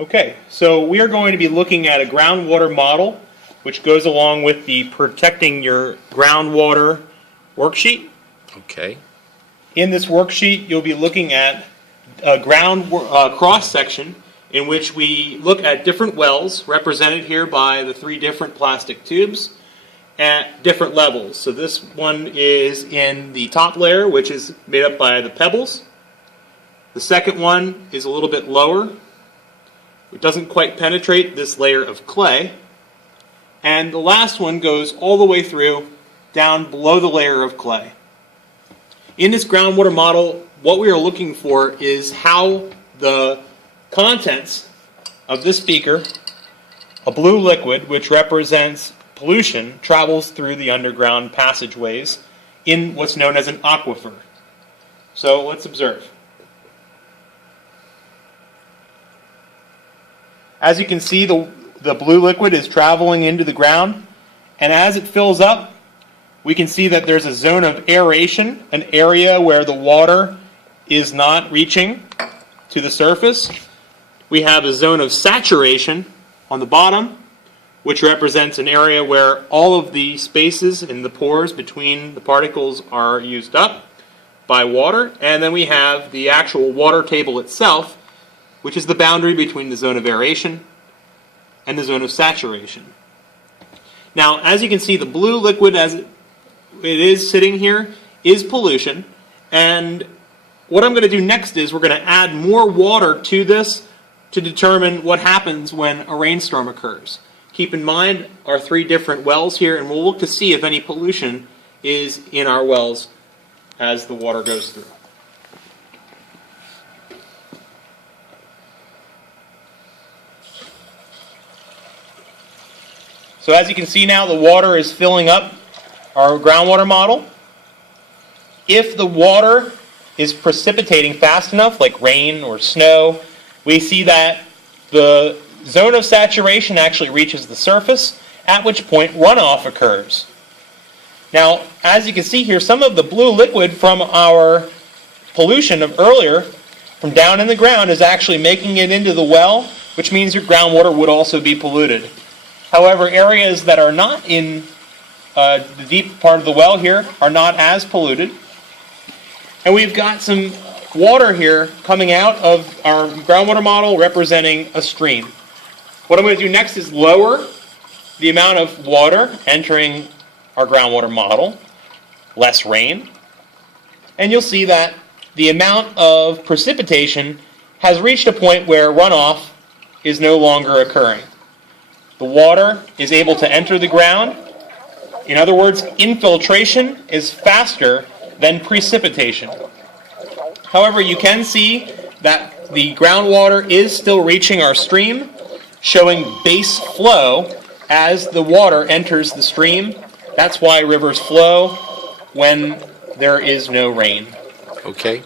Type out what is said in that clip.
Okay, so we are going to be looking at a groundwater model which goes along with the Protecting Your Groundwater worksheet. Okay. In this worksheet, you'll be looking at a ground cross-section in which we look at different wells, represented here by the 3 different plastic tubes, at different levels. So this one is in the top layer, which is made up by the pebbles. The second one is a little bit lower. It doesn't quite penetrate this layer of clay. And the last one goes all the way through, down below the layer of clay. In this groundwater model, what we are looking for is how the contents of this beaker, a blue liquid which represents pollution, travels through the underground passageways in what's known as an aquifer. So let's observe. As you can see, the blue liquid is traveling into the ground, and as it fills up, we can see that there's a zone of aeration, an area where the water is not reaching to the surface. We have a zone of saturation on the bottom, which represents an area where all of the spaces in the pores between the particles are used up by water. And then we have the actual water table itself, which is the boundary between the zone of aeration and the zone of saturation. Now, as you can see, the blue liquid as it is sitting here is pollution, and what I'm going to do next is we're going to add more water to this to determine what happens when a rainstorm occurs. Keep in mind our 3 different wells here, and we'll look to see if any pollution is in our wells as the water goes through. So as you can see now, the water is filling up our groundwater model. If the water is precipitating fast enough, like rain or snow, we see that the zone of saturation actually reaches the surface, at which point runoff occurs. Now, as you can see here, some of the blue liquid from our pollution of earlier, from down in the ground, is actually making it into the well, which means your groundwater would also be polluted. However, areas that are not in the deep part of the well here are not as polluted. And we've got some water here coming out of our groundwater model representing a stream. What I'm going to do next is lower the amount of water entering our groundwater model, less rain, and you'll see that the amount of precipitation has reached a point where runoff is no longer occurring. The water is able to enter the ground. In other words, infiltration is faster than precipitation. However, you can see that the groundwater is still reaching our stream, showing base flow as the water enters the stream. That's why rivers flow when there is no rain. Okay.